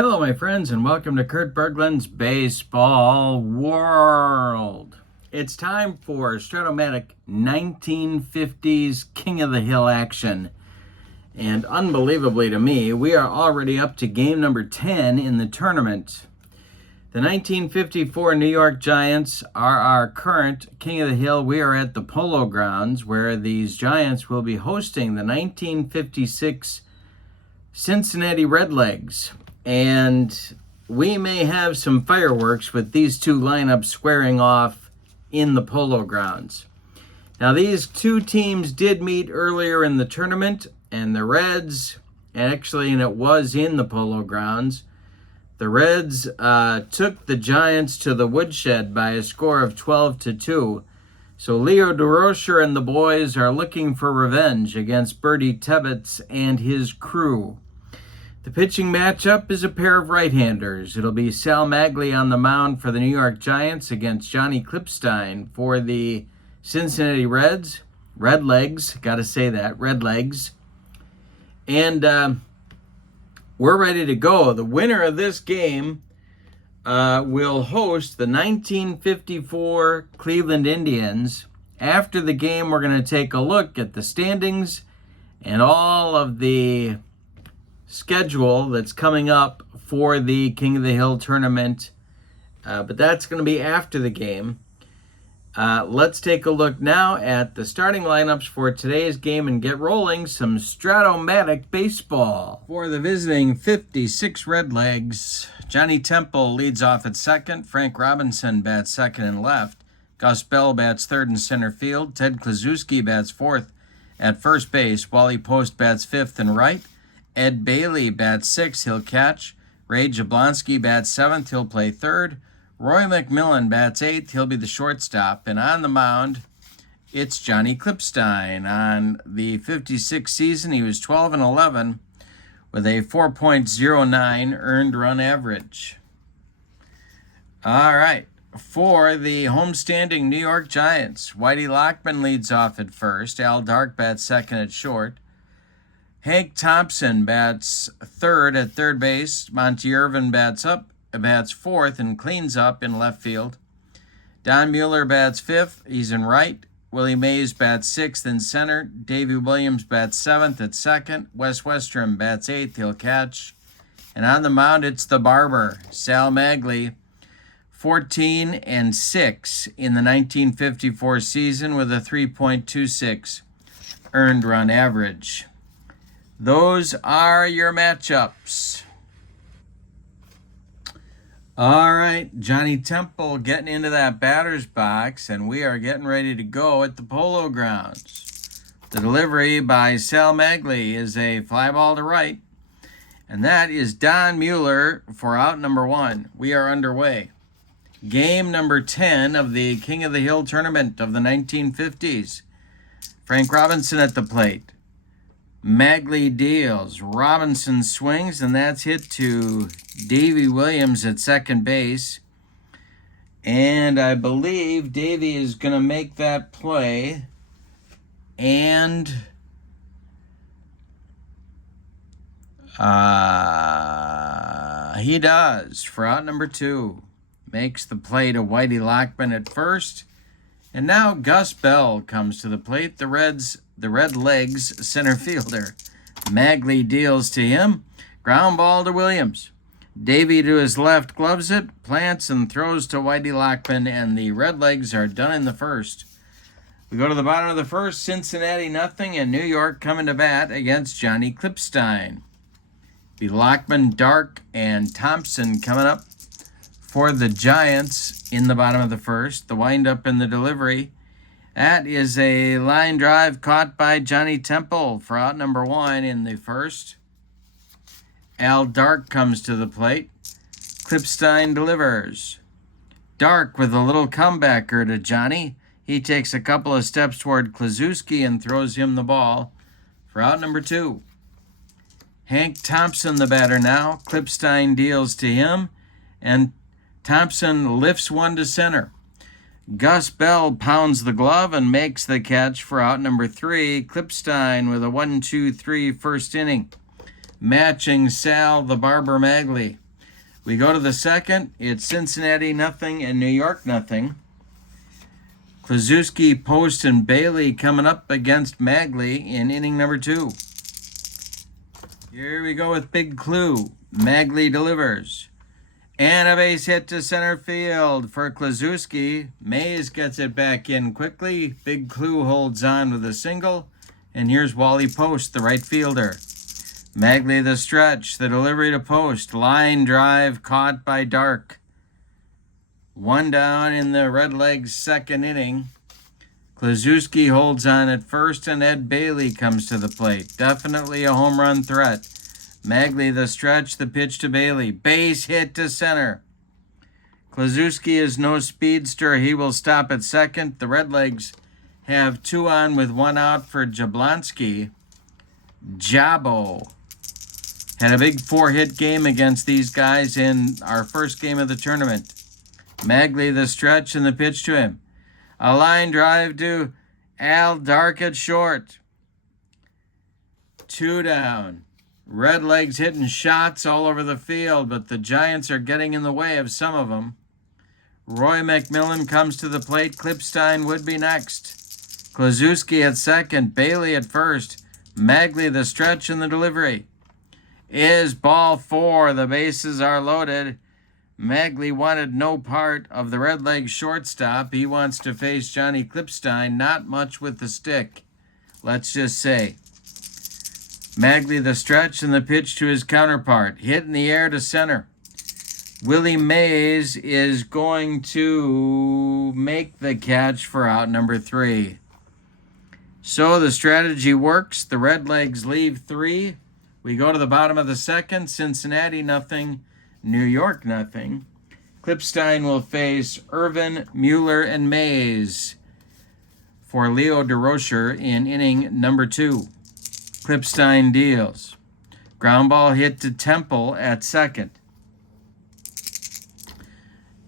Hello, my friends, and welcome to Kurt Berglund's Baseball World. It's time for Strat 1950s King of the Hill action. And unbelievably to me, we are already up to game number 10 in the tournament. The 1954 New York Giants are our current King of the Hill. We are at the Polo Grounds, where these Giants will be hosting the 1956 Cincinnati Redlegs. And we may have some fireworks with these two lineups squaring off in the Polo Grounds. Now, these two teams did meet earlier in the tournament, and the Reds, and it was in the Polo Grounds, the Reds took the Giants to the woodshed by a score of 12-2. So Leo DeRocher and the boys are looking for revenge against Bertie Tebbetts and his crew. The pitching matchup is a pair of right-handers. It'll be Sal Maglie on the mound for the New York Giants against Johnny Klippstein for the Cincinnati Reds. Redlegs, gotta say that, Redlegs. And we're ready to go. The winner of this game will host the 1954 Cleveland Indians. After the game, we're going to take a look at the standings and all of the schedule that's coming up for the King of the Hill tournament, but that's going to be after the game. Let's take a look now at the starting lineups for today's game and get rolling some Strat baseball. For the visiting 56 Redlegs, Johnny Temple leads off at second. Frank Robinson bats second and left. Gus Bell bats third and center field. Ted Kluszewski bats fourth at first base. Wally Post bats fifth and right. Ed Bailey bats sixth, he'll catch. Ray Jablonski bats seventh, he'll play third. Roy McMillan bats eighth, he'll be the shortstop. And on the mound, it's Johnny Klippstein. On the 56 season, he was 12-11 with a 4.09 earned run average. All right, for the homestanding New York Giants, Whitey Lockman leads off at first. Al Dark bats second at short. Hank Thompson bats third at third base. Monty Irvin bats fourth and cleans up in left field. Don Mueller bats fifth. He's in right. Willie Mays bats sixth in center. Davey Williams bats seventh at second. Wes Westrom bats eighth. He'll catch. And on the mound, it's the barber, Sal Maglie, 14-6 in the 1954 season with a 3.26 earned run average. Those are your matchups. All right, Johnny Temple getting into that batter's box, and we are getting ready to go at the Polo Grounds. The delivery by Sal Maglie is a fly ball to right, and that is Don Mueller for out number one. We are underway. Game number 10 of the King of the Hill tournament of the 1950s. Frank Robinson at the plate. Maglie deals. Robinson swings, and that's hit to Davey Williams at second base. And I believe Davey is going to make that play. And he does for out number two. Makes the play to Whitey Lockman at first. And now Gus Bell comes to the plate. The Redlegs center fielder. Maglie deals to him. Ground ball to Williams. Davey to his left gloves it, plants and throws to Whitey Lockman, and the Redlegs are done in the first. We go to the bottom of the first. Cincinnati nothing, and New York coming to bat against Johnny Klippstein. Be Lockman, Dark, and Thompson coming up for the Giants in the bottom of the first. The windup in the delivery. That is a line drive caught by Johnny Temple for out number one in the first. Al Dark comes to the plate. Klippstein delivers. Dark with a little comebacker to Johnny. He takes a couple of steps toward Kluszewski and throws him the ball for out number two. Hank Thompson, the batter now. Klippstein deals to him, and Thompson lifts one to center. Gus Bell pounds the glove and makes the catch for out number three. Klippstein with a 1-2-3 first inning, matching Sal the Barber Maglie. We go to the second. It's Cincinnati nothing and New York nothing. Klippstein, Post, and Bailey coming up against Maglie in inning number 2. Here we go with Big Clue. Maglie delivers. And a base hit to center field for Klippstein. Mays gets it back in quickly. Big Clue holds on with a single. And here's Wally Post, the right fielder. Maglie the stretch, the delivery to Post. Line drive caught by Dark. 1 down in the Redlegs second inning. Klippstein holds on at first, and Ed Bailey comes to the plate. Definitely a home run threat. Maglie the stretch, the pitch to Bailey. Base hit to center. Klippstein is no speedster. He will stop at second. The Redlegs have 2 on with 1 out for Jablonski. Jabo had a big 4-hit game against these guys in our first game of the tournament. Maglie the stretch and the pitch to him. A line drive to Al Dark at short. 2 down. Redlegs hitting shots all over the field, but the Giants are getting in the way of some of them. Roy McMillan comes to the plate. Klippstein would be next. Klippstein at second. Bailey at first. Maglie the stretch and the delivery. Is ball 4. The bases are loaded. Maglie wanted no part of the Redlegs shortstop. He wants to face Johnny Klippstein. Not much with the stick, let's just say. Maglie the stretch and the pitch to his counterpart. Hit in the air to center. Willie Mays is going to make the catch for out number 3. So the strategy works. The Redlegs leave 3. We go to the bottom of the second. Cincinnati nothing. New York nothing. Klippstein will face Irvin, Mueller, and Mays for Leo DeRocher in inning number 2. Klippstein deals. Ground ball hit to Temple at second.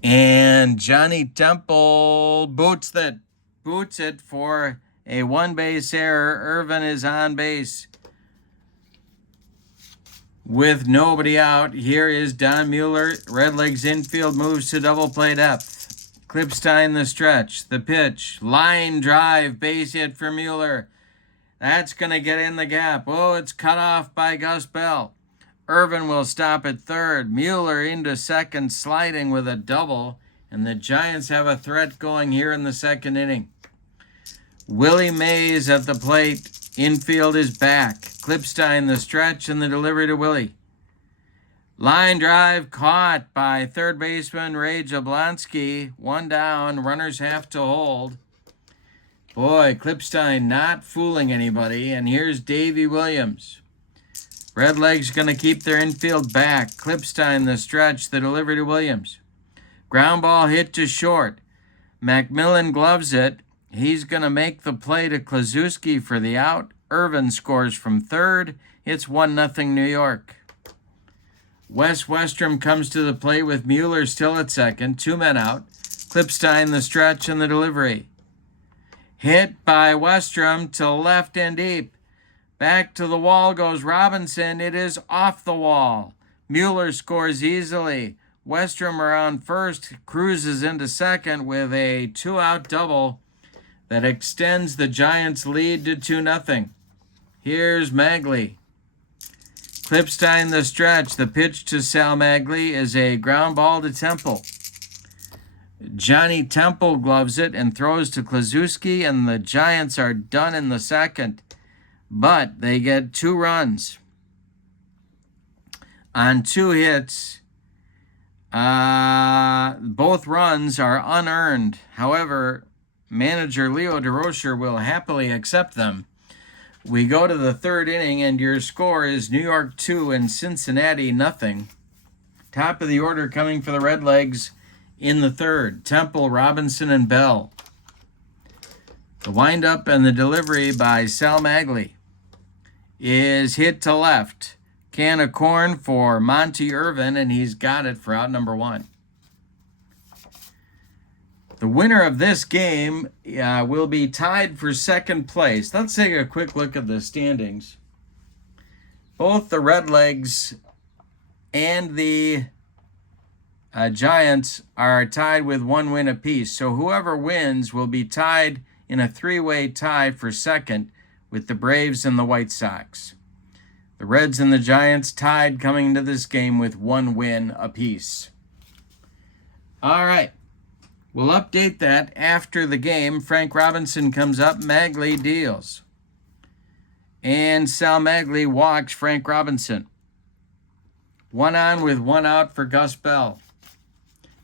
And Johnny Temple boots it for a 1-base error. Irvin is on base with nobody out. Here is Don Mueller. Redlegs infield moves to double play depth. Klippstein the stretch. The pitch. Line drive. Base hit for Mueller. That's going to get in the gap. Oh, it's cut off by Gus Bell. Irvin will stop at third. Mueller into second, sliding with a double. And the Giants have a threat going here in the second inning. Willie Mays at the plate. Infield is back. Klippstein the stretch and the delivery to Willie. Line drive caught by third baseman Ray Jablonski. 1 down. Runners have to hold. Boy, Klippstein not fooling anybody. And here's Davey Williams. Redlegs going to keep their infield back. Klippstein the stretch, the delivery to Williams. Ground ball hit to short. McMillan gloves it. He's going to make the play to Klippstein for the out. Irvin scores from third. It's 1-0 New York. Wes Westrom comes to the plate with Mueller still at second. 2 men out. Klippstein the stretch and the delivery. Hit by Westrom to left and deep. Back to the wall goes Robinson. It is off the wall. Mueller scores easily. Westrom around first, cruises into second with a 2-out double that extends the Giants' lead to 2-0. Here's Maglie. Klippstein the stretch. The pitch to Sal Maglie is a ground ball to Temple. Johnny Temple gloves it and throws to Klippstein, and the Giants are done in the second. But they get 2 runs on 2 hits. Both runs are unearned. However, manager Leo DeRocher will happily accept them. We go to the third inning, and your score is New York 2 and Cincinnati nothing. Top of the order coming for the Redlegs in the third. Temple, Robinson, and Bell. The windup and the delivery by Sal Maglie is hit to left. Can of corn for Monty Irvin, and he's got it for out number 1. The winner of this game will be tied for second place. Let's take a quick look at the standings. Both the Redlegs and the Giants are tied with 1 win apiece. So whoever wins will be tied in a 3-way tie for second with the Braves and the White Sox. The Reds and the Giants tied coming into this game with 1 win apiece. All right. We'll update that after the game. Frank Robinson comes up. Maglie deals. And Sal Maglie walks Frank Robinson. 1 on with 1 out for Gus Bell.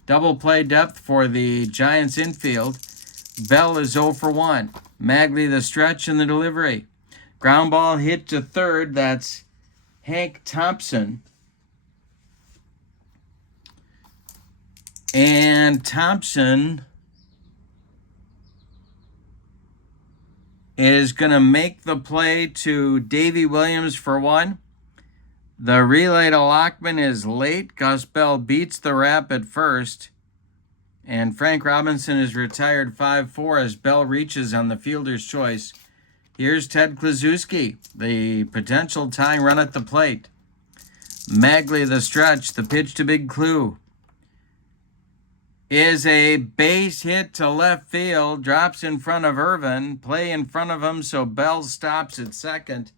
Double play depth for the Giants infield. Bell is 0 for 1. Maglie the stretch and the delivery. Ground ball hit to third. That's Hank Thompson. And Thompson is going to make the play to Davy Williams for 1. The relay to Lockman is late. Gus Bell beats the wrap at first. And Frank Robinson is retired 5-4 as Bell reaches on the fielder's choice. Here's Ted Kluszewski, the potential tying run at the plate. Maglie the stretch, the pitch to Big Clue. Is a base hit to left field, drops in front of Irvin, play in front of him, so Bell stops at second.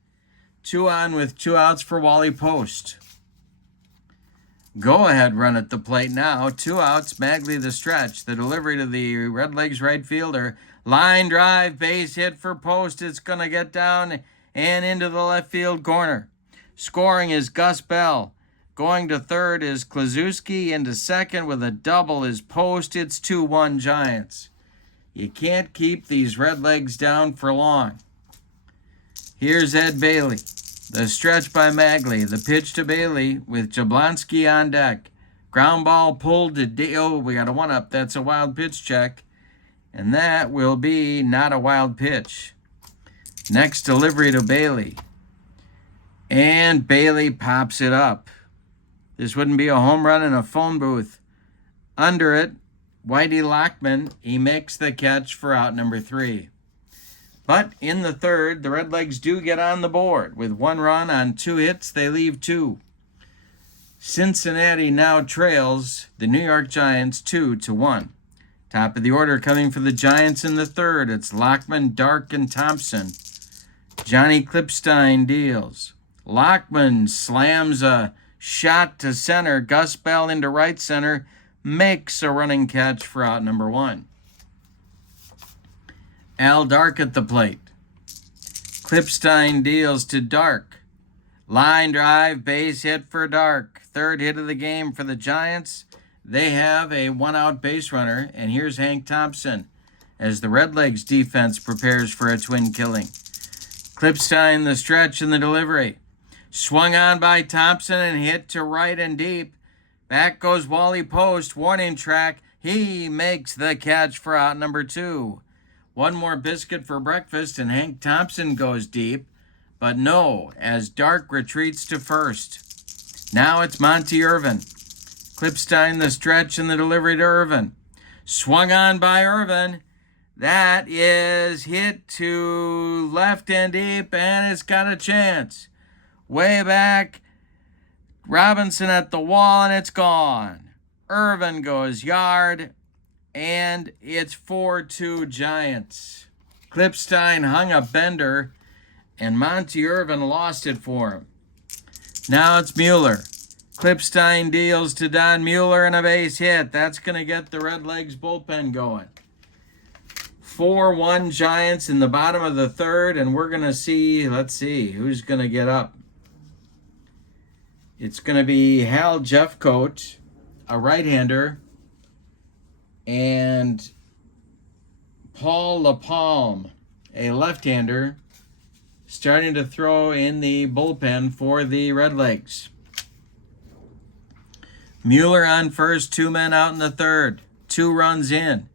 2 on with 2 outs for Wally Post. Go-ahead run at the plate now. 2 outs, Maglie the stretch. The delivery to the Redlegs right fielder. Line drive, base hit for Post. It's going to get down and into the left field corner. Scoring is Gus Bell. Going to third is Kluszewski. Into second with a double is Post. It's 2-1 Giants. You can't keep these Redlegs down for long. Here's Ed Bailey. The stretch by Maglie. The pitch to Bailey with Jablonski on deck. Ground ball pulled to oh, we got a 1-up. That's a wild pitch check. And that will be not a wild pitch. Next delivery to Bailey. And Bailey pops it up. This wouldn't be a home run in a phone booth. Under it, Whitey Lockman, he makes the catch for out number 3. But in the third, the Redlegs do get on the board. With 1 run on 2 hits, they leave 2. Cincinnati now trails the New York Giants 2-1. Top of the order coming for the Giants in the third. It's Lockman, Dark, and Thompson. Johnny Klippstein deals. Lockman slams a shot to center. Gus Bell into right center. Makes a running catch for out number 1. Al Dark at the plate. Klippstein deals to Dark. Line drive, base hit for Dark. Third hit of the game for the Giants. They have a 1-out base runner, and here's Hank Thompson as the Redlegs defense prepares for a twin killing. Klippstein the stretch and the delivery. Swung on by Thompson and hit to right and deep. Back goes Wally Post, warning track. He makes the catch for out number 2. 1 more biscuit for breakfast, and Hank Thompson goes deep. But no, as Dark retreats to first. Now it's Monty Irvin. Klippstein the stretch and the delivery to Irvin. Swung on by Irvin. That is hit to left and deep, and it's got a chance. Way back. Robinson at the wall, and it's gone. Irvin goes yard. And it's 4-2 Giants. Klippstein hung a bender, and Monty Irvin lost it for him. Now it's Mueller. Klippstein deals to Don Mueller and a base hit. That's going to get the Redlegs bullpen going. 4-1 Giants in the bottom of the third, and we're going to see, let's see, who's going to get up. It's going to be Hal Jeffcoat, a right-hander, and Paul LaPalme, a left-hander, starting to throw in the bullpen for the Redlegs. Mueller on first, 2 men out in the third, 2 runs in.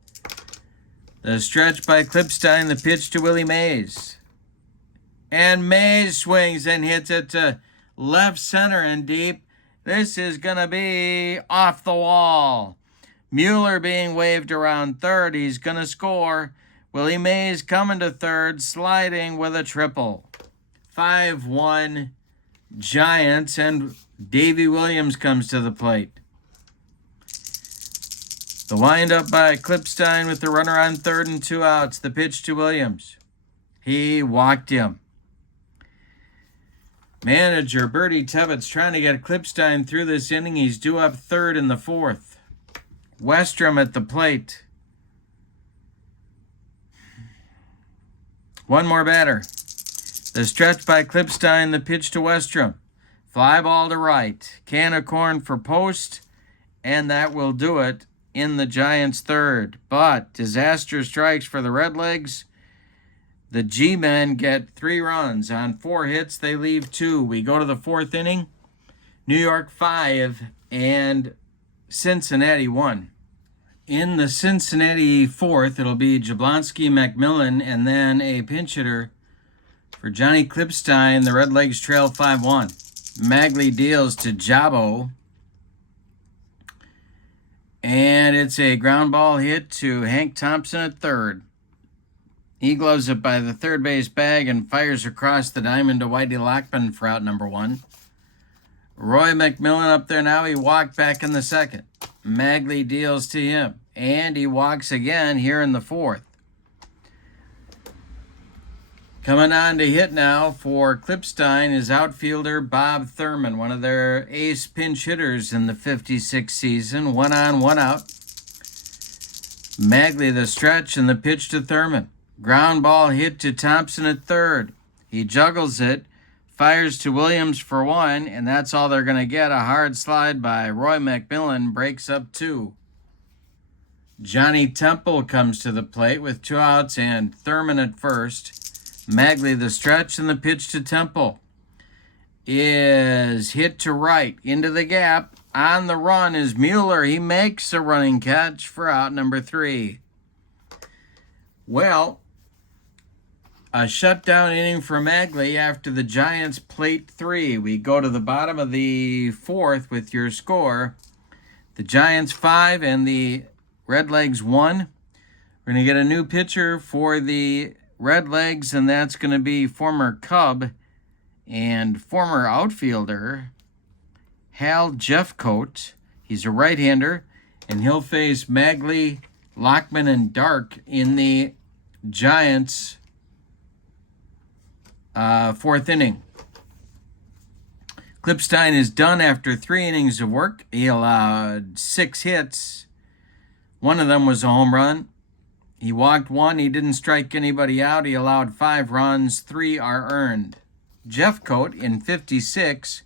The stretch by Klippstein, the pitch to Willie Mays. And Mays swings and hits it to left center and deep. This is going to be off the wall. Mueller being waved around third. He's going to score. Willie Mays coming to third, sliding with a triple. 5-1 Giants, and Davy Williams comes to the plate. The windup by Klippstein with the runner on third and 2 outs. The pitch to Williams. He walked him. Manager Bertie Tebbet's trying to get Klippstein through this inning. He's due up third in the 4th. Westrom at the plate. One more batter. The stretch by Klippstein, the pitch to Westrom. Fly ball to right. Can of corn for post, and that will do it in the Giants' third. But disaster strikes for the Redlegs. The G-men get 3 runs. On 4 hits, they leave 2. We go to the 4th inning. New York 5 and Cincinnati 1. In the Cincinnati 4th, it'll be Jablonski, McMillan, and then a pinch hitter for Johnny Klippstein. The Redlegs trail 5-1. Maglie deals to Jabo. And it's a ground ball hit to Hank Thompson at third. He gloves it by the third base bag and fires across the diamond to Whitey Lockman for out number 1. Roy McMillan up there now. He walked back in the 2nd. Maglie deals to him, and he walks again here in the 4th. Coming on to hit now for Klippstein is outfielder Bob Thurman, one of their ace pinch hitters in the 56 season. 1 on, 1 out. Maglie the stretch and the pitch to Thurman. Ground ball hit to Thompson at third. He juggles it, fires to Williams for 1, and that's all they're going to get. A hard slide by Roy McMillan breaks up 2. Johnny Temple comes to the plate with 2 outs and Thurman at first. Maglie the stretch and the pitch to Temple is hit to right into the gap. On the run is Mueller. He makes a running catch for out number 3. Well, a shutdown inning for Maglie after the Giants plate 3. We go to the bottom of the 4th with your score. The Giants 5 and the Redlegs 1. We're going to get a new pitcher for the Redlegs, and that's going to be former Cub and former outfielder Hal Jeffcoat. He's a right-hander, and he'll face Maglie, Lockman, and Dark in the Giants' 4th inning. Klippstein is done after 3 innings of work. He allowed 6 hits. 1 of them was a home run. He walked 1. He didn't strike anybody out. He allowed 5 runs. 3 are earned. Jeffcoat in 56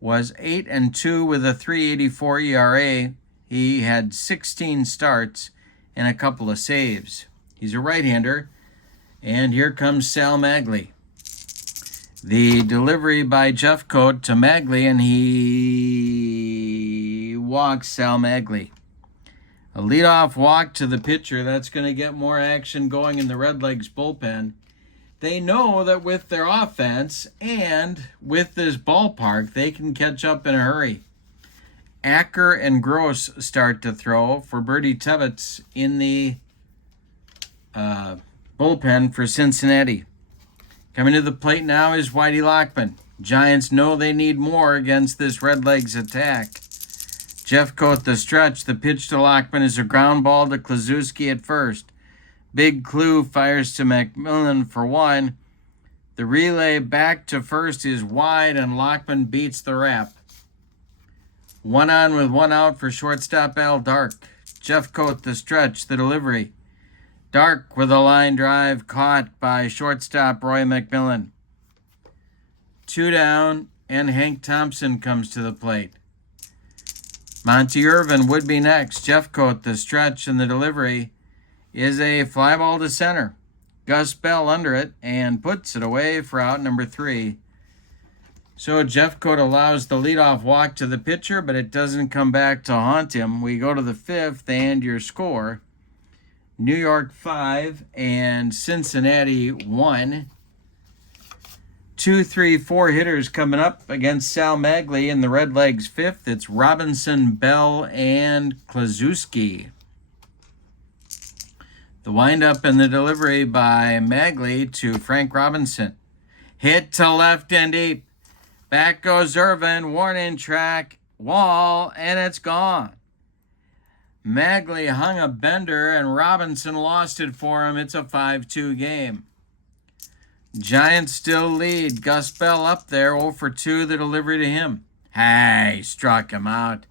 was 8-2 with a 3.84 ERA. He had 16 starts and a couple of saves. He's a right-hander. And here comes Sal Maglie. The delivery by Jeffcoat to Maglie, and he walks Sal Maglie. A leadoff walk to the pitcher. That's going to get more action going in the Redlegs bullpen. They know that with their offense and with this ballpark, they can catch up in a hurry. Acker and Gross start to throw for Bertie Tebbet's in the bullpen for Cincinnati. Coming to the plate now is Whitey Lockman. Giants know they need more against this Redlegs attack. Jeffcoat the stretch. The pitch to Lockman is a ground ball to Kluszewski at first. Big Clue fires to McMillan for 1. The relay back to first is wide, and Lockman beats the wrap. 1 on with 1 out for shortstop Al Dark. Jeffcoat the stretch. The delivery. Dark with a line drive caught by shortstop Roy McMillan. 2 down, and Hank Thompson comes to the plate. Monty Irvin would be next. Jeffcoat the stretch, and the delivery is a fly ball to center. Gus Bell under it and puts it away for out number 3. So Jeffcoat allows the leadoff walk to the pitcher, but it doesn't come back to haunt him. We go to the 5th, and your score: New York 5 and Cincinnati 1. 2, 3, 4 hitters coming up against Sal Maglie in the Redlegs 5th. It's Robinson, Bell, and Kluszewski. The windup and the delivery by Maglie to Frank Robinson. Hit to left and deep. Back goes Irvin. Warning track. Wall, and it's gone. Maglie hung a bender and Robinson lost it for him. It's a 5-2 game. Giants still lead. Gus Bell up there, 0 for 2, the delivery to him. Hey, struck him out.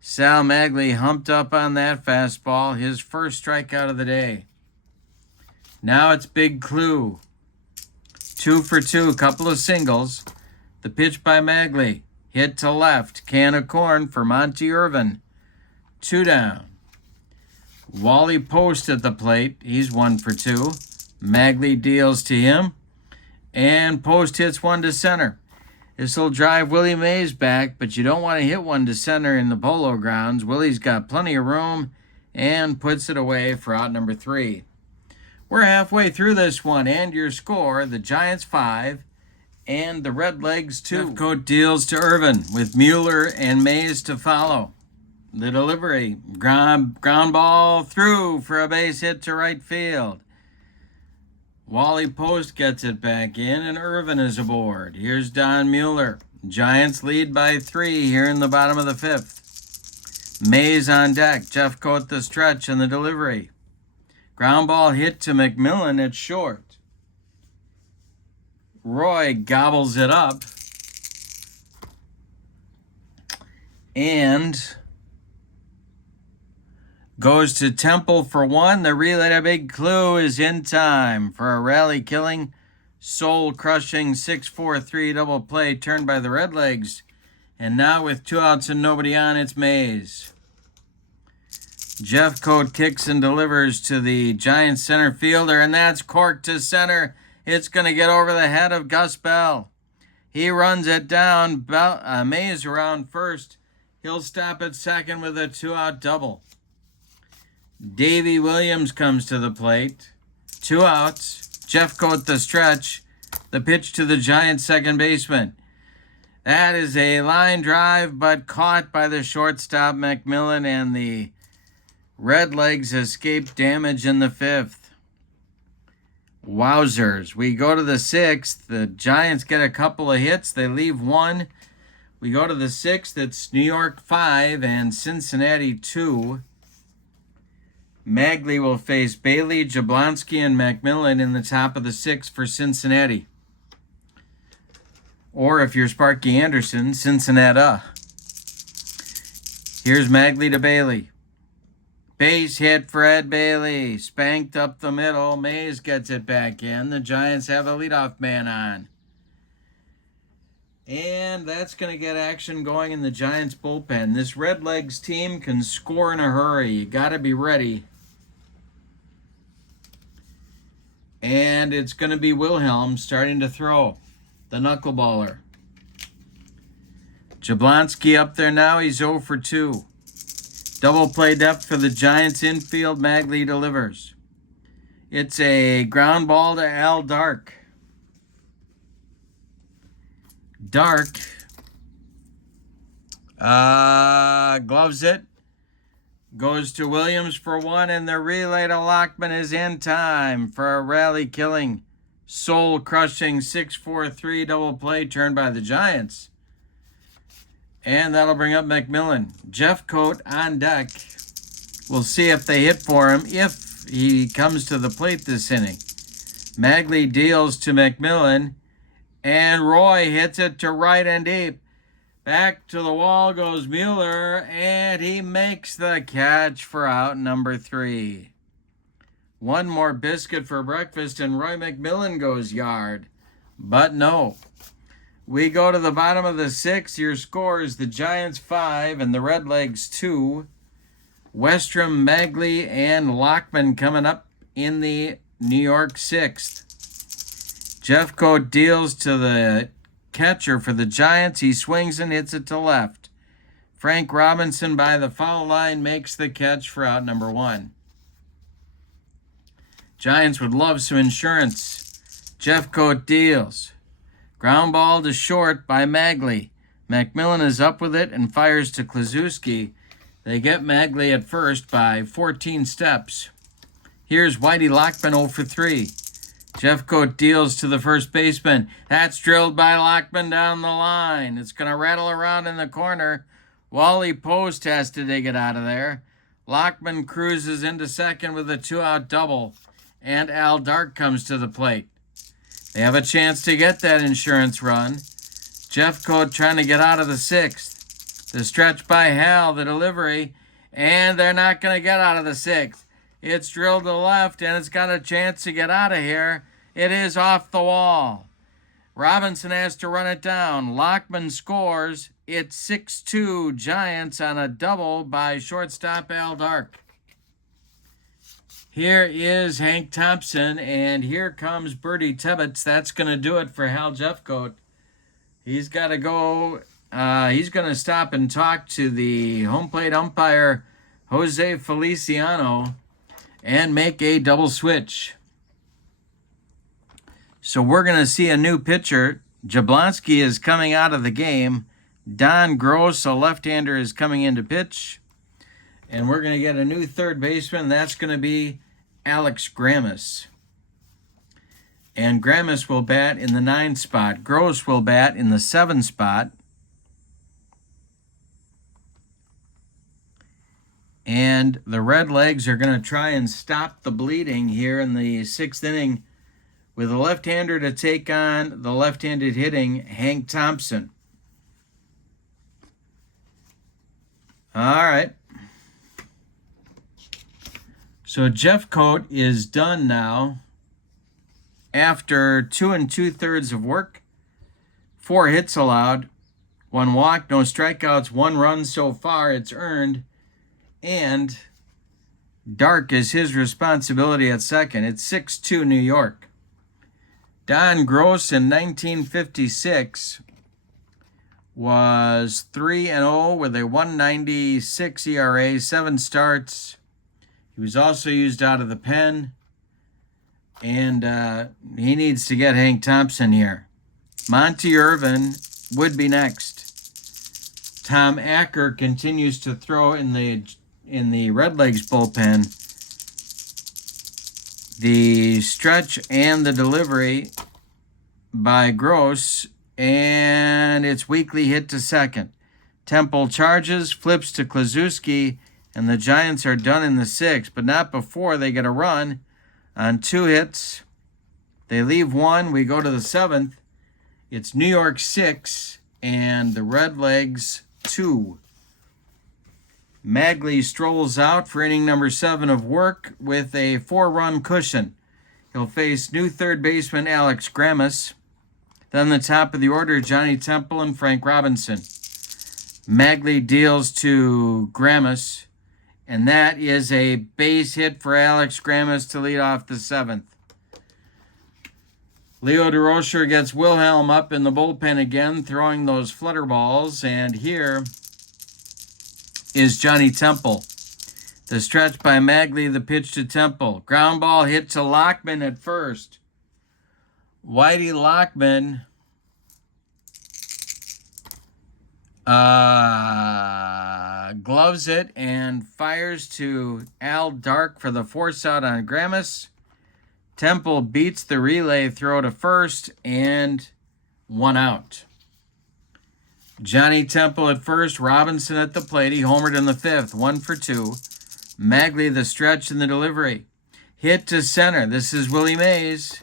Sal Maglie humped up on that fastball, his first strikeout of the day. Now it's Big Clue. 2 for 2, couple of singles. The pitch by Maglie. Hit to left. Can of corn for Monty Irvin. 2 down. Wally Post at the plate. He's 1 for 2. Maglie deals to him. And Post hits one to center. This will drive Willie Mays back, but you don't want to hit one to center in the Polo Grounds. Willie's got plenty of room and puts it away for out number 3. We're halfway through this one, and your score, the Giants 5 and the Redlegs 2. Jeffcoat deals to Irvin with Mueller and Mays to follow. The delivery, ground ball through for a base hit to right field. Wally Post gets it back in, and Irvin is aboard. Here's Don Mueller. Giants lead by 3 here in the bottom of the 5th. Mays on deck. Jeffcoat the stretch and the delivery. Ground ball hit to McMillan at short. Roy gobbles it up. And goes to Temple for 1. The relay to Big Clue is in time for a rally-killing, soul-crushing 6-4-3 double play turned by the Redlegs. And now with 2 outs and nobody on, it's Mays. Jeffcoat kicks and delivers to the Giants center fielder, and that's corked to center. It's going to get over the head of Gus Bell. He runs it down. Mays around first. He'll stop at second with a 2-out double. Davey Williams comes to the plate. 2 outs. Jeffcoat the stretch. The pitch to the Giants second baseman. That is a line drive, but caught by the shortstop McMillan, and the Redlegs escape damage in the 5th. Wowzers. We go to the 6th. The Giants get a couple of hits. They leave 1. We go to the 6th. It's New York 5 and Cincinnati 2. Maglie will face Bailey, Jablonski, and McMillan in the top of the 6th for Cincinnati. Or if you're Sparky Anderson, Cincinnati. Here's Maglie to Bailey. Base hit for Ed Bailey. Spanked up the middle. Mays gets it back in. The Giants have a leadoff man on. And that's going to get action going in the Giants bullpen. This Redlegs team can score in a hurry. You got to be ready. And it's going to be Wilhelm starting to throw. The knuckleballer. Jablonski up there now. He's 0 for 2. Double play depth for the Giants infield. Maglie delivers. It's a ground ball to Al Dark. Dark gloves it. Goes to Williams for 1, and the relay to Lockman is in time for a rally-killing, soul-crushing 6-4-3 double play turned by the Giants. And that'll bring up McMillan. Jeffcoat on deck. We'll see if they hit for him if he comes to the plate this inning. Maglie deals to McMillan, and Roy hits it to right and deep. Back to the wall goes Mueller, and he makes the catch for out number 3. One more biscuit for breakfast, and Roy McMillan goes yard. But no. We go to the bottom of the 6th. Your score is the Giants 5 and the Redlegs 2. Westrom, Maglie, and Lockman coming up in the New York 6th. Jeffcoat deals to the catcher for the Giants. He swings and hits it to left. Frank Robinson by the foul line makes the catch for out number 1. Giants would love some insurance. Jeffcoat deals. Ground ball to short by Maglie. McMillan is up with it and fires to Kluszewski. They get Maglie at first by 14 steps. Here's Whitey Lockman 0 for 3. Jeffcoat deals to the first baseman. That's drilled by Lockman down the line. It's going to rattle around in the corner. Wally Post has to dig it out of there. Lockman cruises into second with a 2-out double, and Al Dark comes to the plate. They have a chance to get that insurance run. Jeffcoat trying to get out of the 6th. The stretch by Hal, the delivery, and they're not going to get out of the 6th. It's drilled to the left, and it's got a chance to get out of here. It is off the wall. Robinson has to run it down. Lockman scores. It's 6-2 Giants on a double by shortstop Al Dark. Here is Hank Thompson, and here comes Bertie Tibbetts. That's going to do it for Hal Jeffcoat. He's got to go. He's going to stop and talk to the home plate umpire, Jose Feliciano, and make a double switch. So we're going to see a new pitcher. Jablonski is coming out of the game. Don Gross, a left-hander, is coming in to pitch. And we're going to get a new third baseman. That's going to be Alex Grammas. And Grammas will bat in the 9 spot. Gross will bat in the 7 spot. And the Redlegs are going to try and stop the bleeding here in the 6th inning with a left-hander to take on the left-handed hitting Hank Thompson. All right. So Jeffcoat is done now after 2 2/3 of work, 4 hits allowed, 1 walk, no strikeouts, 1 run so far. It's earned, and Dark is his responsibility at second. It's 6-2 New York. Don Gross in 1956 was 3-0 with a 1.96 ERA, 7 starts. He was also used out of the pen, and he needs to get Hank Thompson here. Monty Irvin would be next. Tom Acker continues to throw in the Redlegs bullpen. The stretch and the delivery by Gross, and it's weakly hit to second. Temple charges, flips to Klazuski, and the Giants are done in the 6th, but not before they get a run on 2 hits. They leave 1. We go to the 7th. It's New York 6 and the Redlegs 2. Maglie strolls out for inning number 7 of work with a 4-run cushion. He'll face new third baseman Alex Grammas. Then the top of the order, Johnny Temple and Frank Robinson. Maglie deals to Grammas, and that is a base hit for Alex Grammas to lead off the 7th. Leo DeRocher gets Wilhelm up in the bullpen again, throwing those flutter balls, and here is Johnny Temple. The stretch by Maglie, the pitch to Temple. Ground ball hit to Lockman at first. Whitey Lockman gloves it and fires to Al Dark for the force out on Grammas. Temple beats the relay throw to first and 1 out. Johnny Temple at first, Robinson at the plate. He homered in the 5th, 1 for 2. Maglie the stretch and the delivery. Hit to center. This is Willie Mays.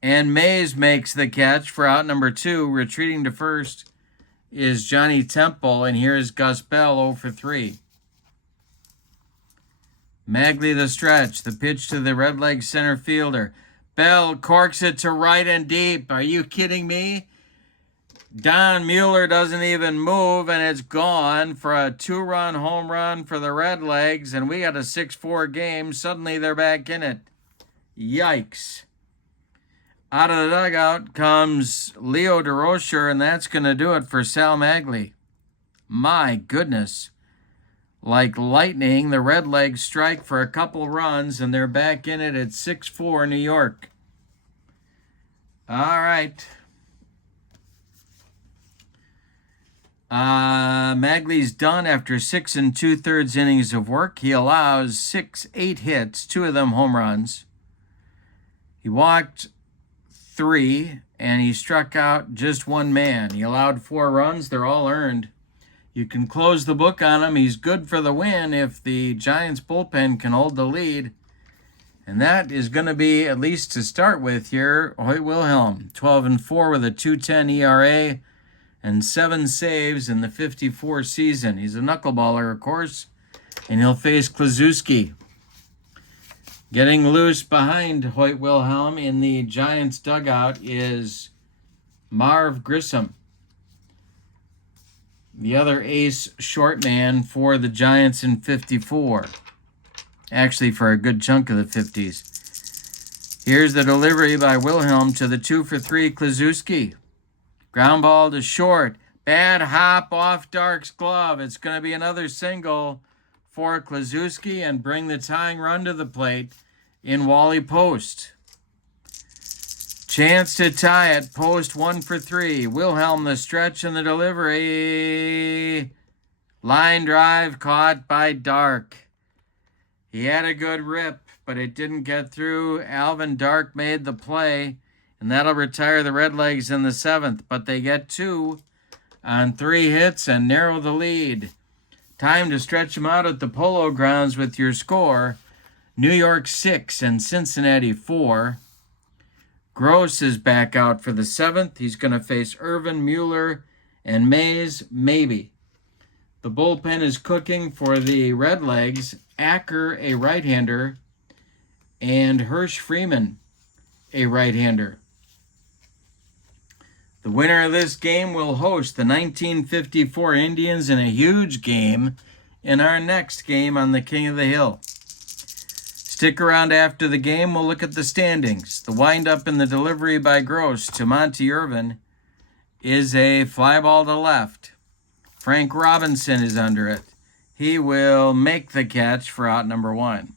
And Mays makes the catch for out number 2. Retreating to first is Johnny Temple, and here's Gus Bell 0 for 3. Maglie the stretch. The pitch to the Redlegs center fielder. Bell corks it to right and deep. Are you kidding me? Don Mueller doesn't even move, and it's gone for a 2-run home run for the Redlegs, and we got a 6-4 game. Suddenly they're back in it. Yikes. Out of the dugout comes Leo DeRocher, and that's going to do it for Sal Maglie. My goodness. Like lightning, the Redlegs strike for a couple runs, and they're back in it at 6-4 New York. All right. Maglie's done after 6 2/3 innings of work. He allows 8 hits, 2 of them home runs. He walked 3, and he struck out just 1 man. He allowed 4 runs. They're all earned. You can close the book on him. He's good for the win if the Giants bullpen can hold the lead. And that is going to be, at least to start with here, Hoyt Wilhelm, 12-4 with a 2.10 ERA and 7 saves in the 54 season. He's a knuckleballer, of course, and he'll face Kluszewski. Getting loose behind Hoyt Wilhelm in the Giants dugout is Marv Grissom, the other ace short man for the Giants in 54. Actually, for a good chunk of the 50s. Here's the delivery by Wilhelm to the 2-for-3 Kluszewski. Ground ball to short. Bad hop off Dark's glove. It's going to be another single for Kluszewski and bring the tying run to the plate in Wally Post. Chance to tie it. Post 1-for-3. Wilhelm the stretch and the delivery. Line drive caught by Dark. He had a good rip, but it didn't get through. Alvin Dark made the play, and that'll retire the Redlegs in the 7th. But they get 2 on 3 hits and narrow the lead. Time to stretch them out at the Polo Grounds with your score. New York 6 and Cincinnati 4. Gross is back out for the 7th. He's going to face Irvin, Mueller, and Mays, maybe. The bullpen is cooking for the Redlegs. Acker, a right-hander, and Hirsch Freeman, a right-hander. The winner of this game will host the 1954 Indians in a huge game in our next game on the King of the Hill. Stick around after the game. We'll look at the standings. The windup in the delivery by Gross to Monty Irvin is a fly ball to left. Frank Robinson is under it. He will make the catch for out number 1.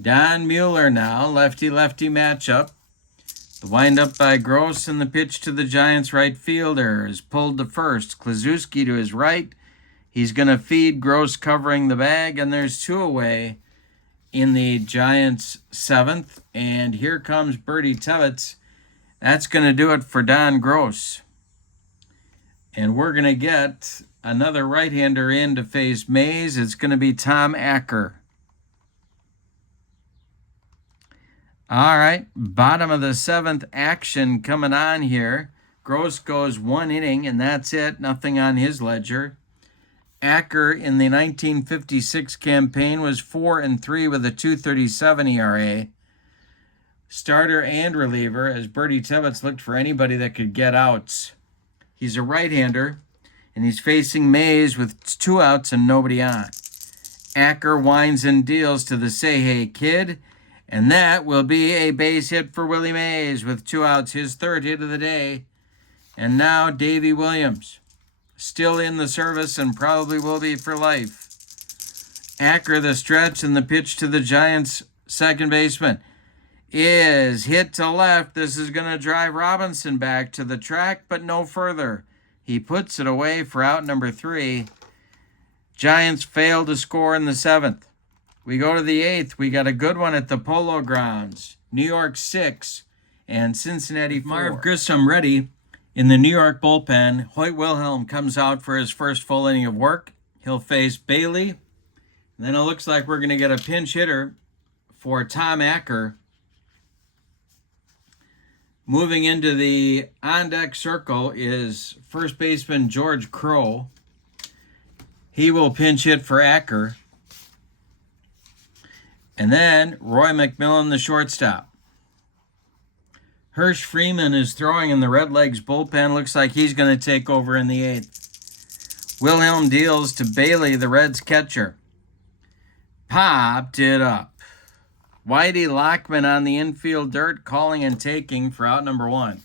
Don Mueller now, lefty-lefty matchup. The windup by Gross and the pitch to the Giants right fielder is pulled to first. Kluszewski to his right. He's going to feed Gross covering the bag, and there's 2 away in the Giants 7th. And here comes Bertie Tevitz. That's going to do it for Don Gross. And we're going to get another right-hander in to face Mays. It's going to be Tom Acker. All right, bottom of the 7th action coming on here. Gross goes 1 inning, and that's it. Nothing on his ledger. Acker in the 1956 campaign was 4-3 with a 2.37 ERA. Starter and reliever, as Bertie Tevitz looked for anybody that could get outs. He's a right-hander, and he's facing Mays with 2 outs and nobody on. Acker winds and deals to the Say Hey Kid, and that will be a base hit for Willie Mays with 2 outs, his 3rd hit of the day. And now Davey Williams, still in the service and probably will be for life. Acker the stretch and the pitch to the Giants' second baseman is hit to left. This is going to drive Robinson back to the track, but no further. He puts it away for out number 3. Giants fail to score in the 7th. We go to the 8th. We got a good one at the Polo Grounds. New York 6 and Cincinnati 4. Marv Grissom ready in the New York bullpen. Hoyt Wilhelm comes out for his first full inning of work. He'll face Bailey. And then it looks like we're going to get a pinch hitter for Tom Acker. Moving into the on-deck circle is first baseman George Crow. He will pinch hit for Acker. And then Roy McMillan, the shortstop. Hirsch Freeman is throwing in the Redlegs bullpen. Looks like he's going to take over in the 8th. Wilhelm deals to Bailey, the Reds catcher. Popped it up. Whitey Lockman on the infield dirt, calling and taking for out number 1.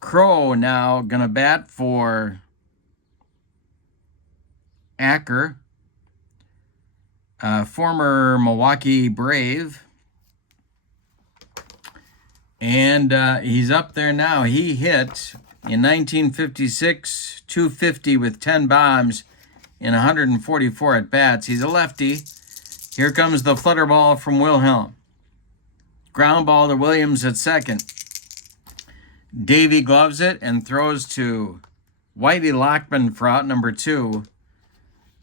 Crow now going to bat for Acker, former Milwaukee Brave. And he's up there now. He hit in 1956, 250 with 10 bombs in 144 at-bats. He's a lefty. Here comes the flutter ball from Wilhelm. Ground ball to Williams at second. Davey gloves it and throws to Whitey Lockman for out number 2.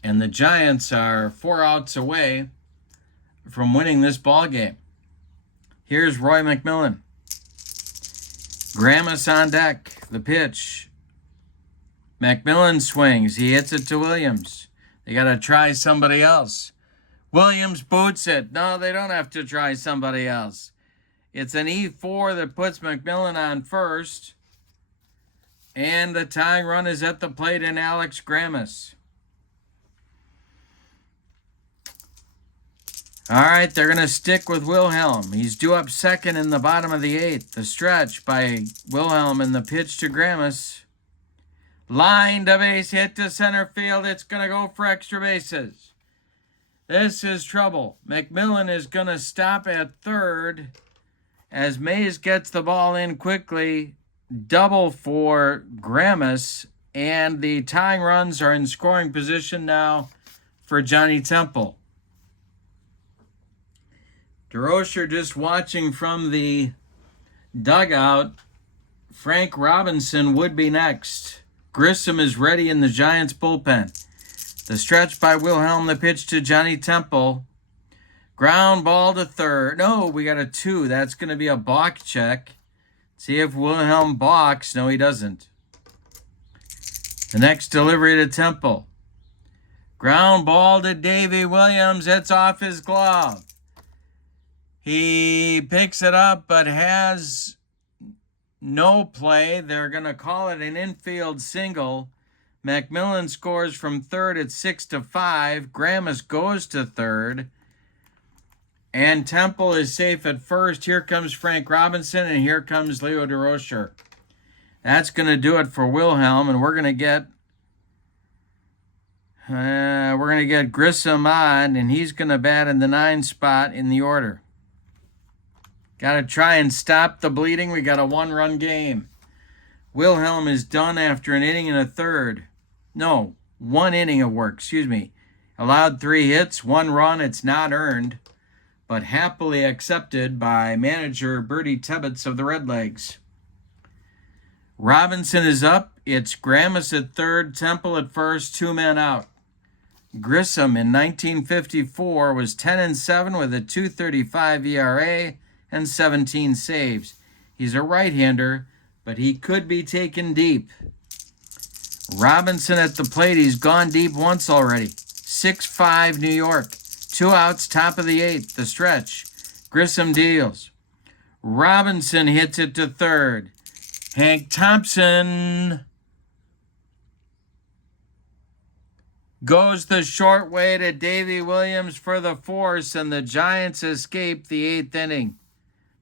And the Giants are 4 outs away from winning this ball game. Here's Roy McMillan. Grammas on deck. The pitch. McMillan swings. He hits it to Williams. They got to try somebody else. Williams boots it. No, they don't have to try somebody else. It's an E4 that puts McMillan on first. And the tying run is at the plate in Alex Grammas. All right, they're going to stick with Wilhelm. He's due up second in the bottom of the 8th. The stretch by Wilhelm and the pitch to Grammas. Line to base, hit to center field. It's going to go for extra bases. This is trouble. McMillan is going to stop at third as Mays gets the ball in quickly. Double for Grammas, and the tying runs are in scoring position now for Johnny Temple. DeRocher just watching from the dugout. Frank Robinson would be next. Grissom is ready in the Giants bullpen. The stretch by Wilhelm, the pitch to Johnny Temple. Ground ball to third. No, we got a 2. That's going to be a balk check. See if Wilhelm balks. No, he doesn't. The next delivery to Temple. Ground ball to Davy Williams. It's off his glove. He picks it up but has no play. They're going to call it an infield single. McMillan scores from third at 6-5. Grammas goes to third. And Temple is safe at first. Here comes Frank Robinson, and here comes Leo DeRocher. That's going to do it for Wilhelm, and we're going to get Grissom on, and he's going to bat in the 9 spot in the order. Got to try and stop the bleeding. We got a 1-run game. Wilhelm is done after an inning and a third. No, 1 inning of work, Allowed 3 hits, 1 run. It's not earned, but happily accepted by manager Bertie Tebbetts of the Redlegs. Robinson is up. It's Grammas at third, Temple at first, 2 men out. Grissom in 1954 was 10-7 with a 2.35 ERA and 17 saves. He's a right-hander, but he could be taken deep. Robinson at the plate. He's gone deep once already. 6-5 New York. 2 outs, top of the 8th. The stretch. Grissom deals. Robinson hits it to third. Hank Thompson goes the short way to Davy Williams for the force, and the Giants escape the 8th inning.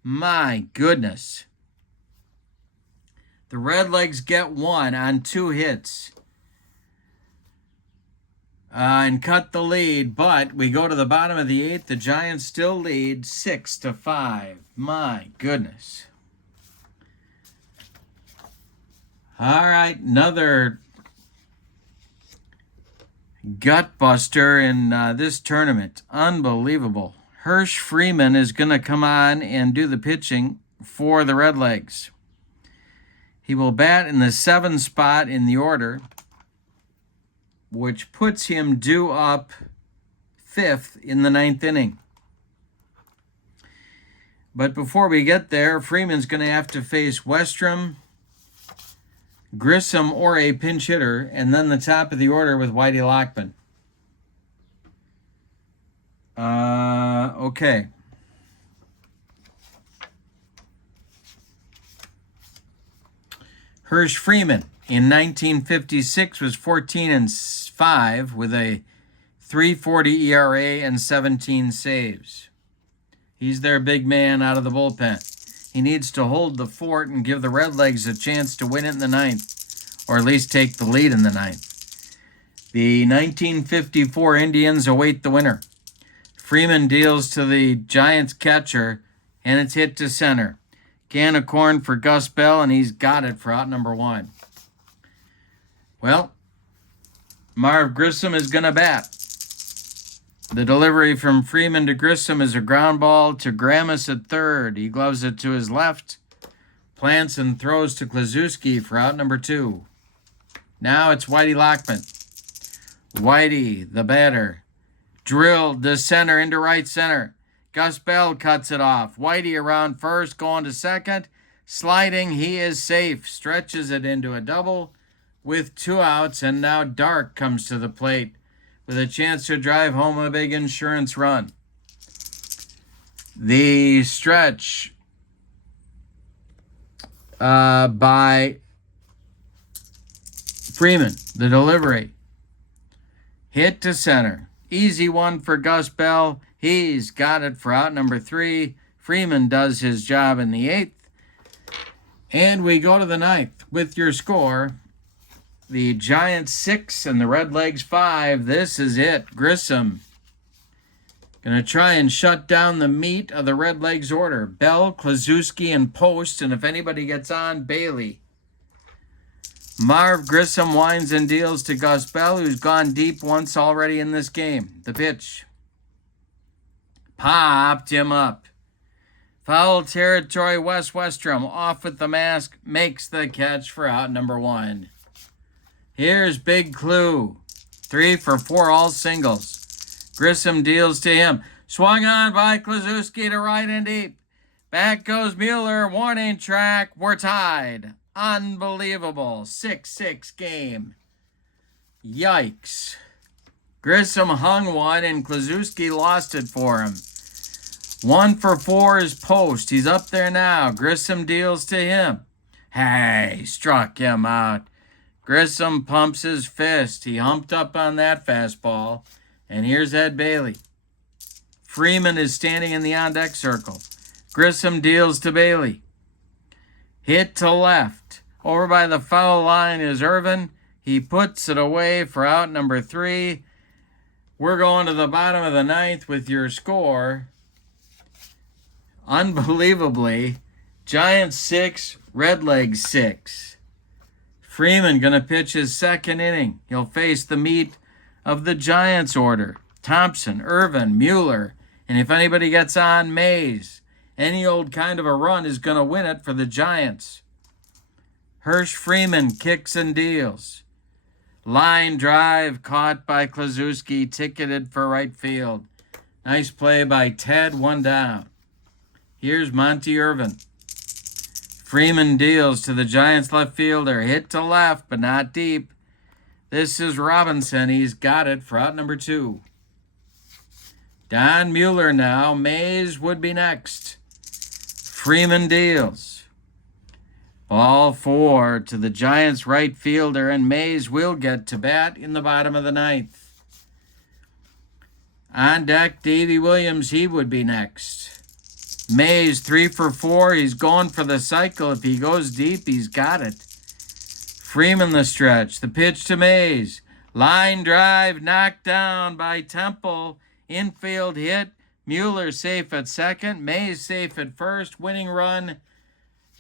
My goodness. The Redlegs get 1 on 2 hits and cut the lead, but we go to the bottom of the 8th. The Giants still lead 6-5. My goodness. All right, another gut buster in this tournament. Unbelievable. Hirsch Freeman is going to come on and do the pitching for the Redlegs. He will bat in the 7th spot in the order, which puts him due up 5th in the 9th inning. But before we get there, Freeman's going to have to face Westrom, Grissom, or a pinch hitter, and then the top of the order with Whitey Lockman. Okay. Hirsch Freeman in 1956 was 14-5 with a 3.40 ERA and 17 saves. He's their big man out of the bullpen. He needs to hold the fort and give the Redlegs a chance to win it in the 9th, or at least take the lead in the 9th. The 1954 Indians await the winner. Freeman deals to the Giants catcher, and it's hit to center. Can of corn for Gus Bell, and he's got it for out number 1. Well, Marv Grissom is going to bat. The delivery from Freeman to Grissom is a ground ball to Grammas at third. He gloves it to his left, plants and throws to Klaczewski for out number 2. Now it's Whitey Lockman. Whitey, the batter, drilled to center into right center. Gus Bell cuts it off. Whitey around first, going to second. Sliding, he is safe. Stretches it into a double with 2 outs, and now Dark comes to the plate with a chance to drive home a big insurance run. The stretch by Freeman, the delivery. Hit to center. Easy one for Gus Bell. He's got it for out number 3. Freeman does his job in the 8th. And we go to the 9th with your score. The Giants 6 and the Redlegs 5. This is it. Grissom going to try and shut down the meat of the Redlegs order. Bell, Kluszewski, and Post. And if anybody gets on, Bailey. Marv Grissom winds and deals to Gus Bell, who's gone deep once already in this game. The pitch. Popped him up. Foul territory, Wes Westrom off with the mask, makes the catch for out number 1. Here's Big Clue. 3 for 4, all singles. Grissom deals to him. Swung on by Kluszewski to right and deep. Back goes Mueller. Warning track. We're tied. Unbelievable. 6-6 game. Yikes. Grissom hung one and Kluszewski lost it for him. 1 for 4 is Post. He's up there now. Grissom deals to him. Hey, struck him out. Grissom pumps his fist. He humped up on that fastball. And here's Ed Bailey. Freeman is standing in the on-deck circle. Grissom deals to Bailey. Hit to left. Over by the foul line is Irvin. He puts it away for out number 3. We're going to the bottom of the 9th with your score. Unbelievably, Giants 6, Redlegs 6. Freeman going to pitch his 2nd inning. He'll face the meat of the Giants order. Thompson, Irvin, Mueller, and if anybody gets on, Mays. Any old kind of a run is going to win it for the Giants. Hirsch Freeman kicks and deals. Line drive caught by Kluszewski, ticketed for right field. Nice play by Ted, 1 down. Here's Monty Irvin. Freeman deals to the Giants left fielder. Hit to left, but not deep. This is Robinson. He's got it for out number 2. Don Mueller now. Mays would be next. Freeman deals. Ball 4 to the Giants right fielder, and Mays will get to bat in the bottom of the 9th. On deck, Davey Williams, he would be next. Mays 3 for 4. He's going for the cycle. If he goes deep, he's got it. Freeman the stretch. The pitch to Mays. Line drive knocked down by Temple. Infield hit. Mueller safe at second. Mays safe at first. Winning run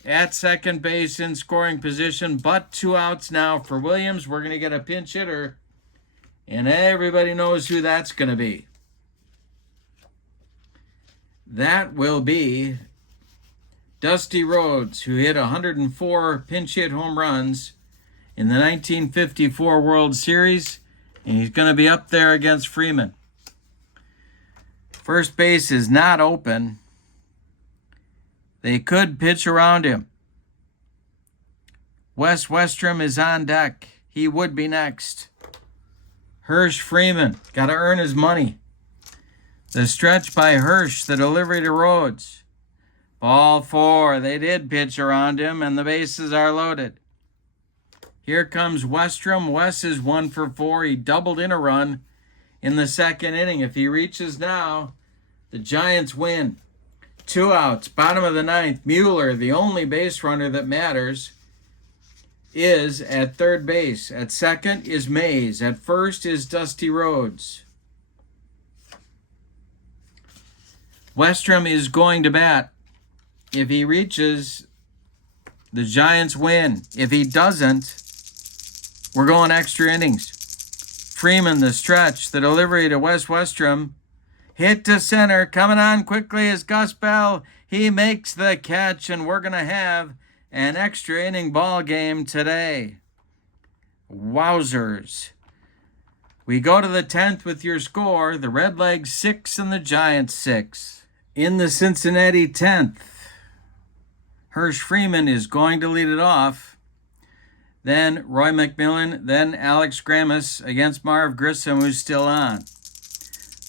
at second base in scoring position. But 2 outs now for Williams. We're going to get a pinch hitter. And everybody knows who that's going to be. That will be Dusty Rhodes, who hit 104 pinch hit home runs in the 1954 World Series. And he's going to be up there against Freeman. First base is not open. They could pitch around him. Wes Westrom is on deck. He would be next. Hirsch Freeman, got to earn his money. The stretch by Hirsch, the delivery to Rhodes. Ball 4, they did pitch around him, and the bases are loaded. Here comes Westrom. Wes is 1 for 4. He doubled in a run in the 2nd inning. If he reaches now, the Giants win. 2 outs, bottom of the 9th. Mueller, the only base runner that matters, is at 3rd base. At 2nd is Mays. At 1st is Dusty Rhodes. Westrom is going to bat. If he reaches, the Giants win. If he doesn't, we're going extra innings. Freeman, the stretch, the delivery to Wes Westrom. Hit to center, coming on quickly is Gus Bell. He makes the catch, and we're going to have an extra inning ball game today. Wowzers. We go to the 10th with your score. The Redlegs 6 and the Giants 6. In the Cincinnati 10th, Hirsch Freeman is going to lead it off. Then Roy McMillan, then Alex Grammas against Marv Grissom, who's still on.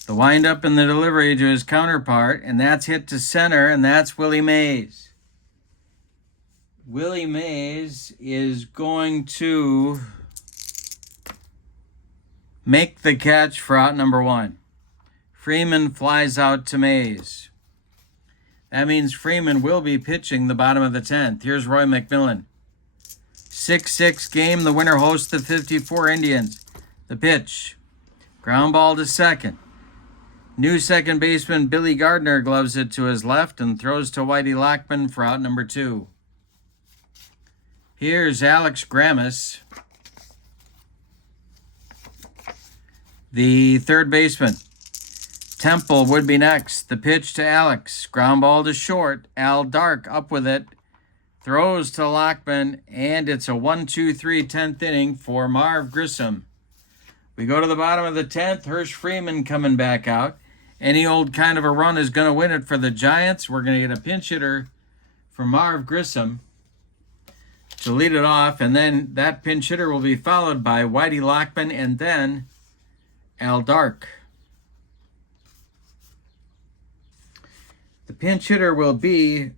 The windup and the delivery to his counterpart, and that's hit to center, and that's Willie Mays. Willie Mays is going to make the catch for out number 1. Freeman flies out to Mays. That means Freeman will be pitching the bottom of the 10th. Here's Roy McMillan. 6-6 game. The winner hosts the 54 Indians. The pitch. Ground ball to second. New second baseman Billy Gardner gloves it to his left and throws to Whitey Lockman for out number 2. Here's Alex Grammas, the third baseman. Temple would be next. The pitch to Alex. Ground ball to short. Al Dark up with it. Throws to Lockman, and it's a 1-2-3 10th inning for Marv Grissom. We go to the bottom of the 10th. Hirsch Freeman coming back out. Any old kind of a run is going to win it for the Giants. We're going to get a pinch hitter for Marv Grissom to lead it off, and then that pinch hitter will be followed by Whitey Lockman and then Al Dark. The pinch hitter will be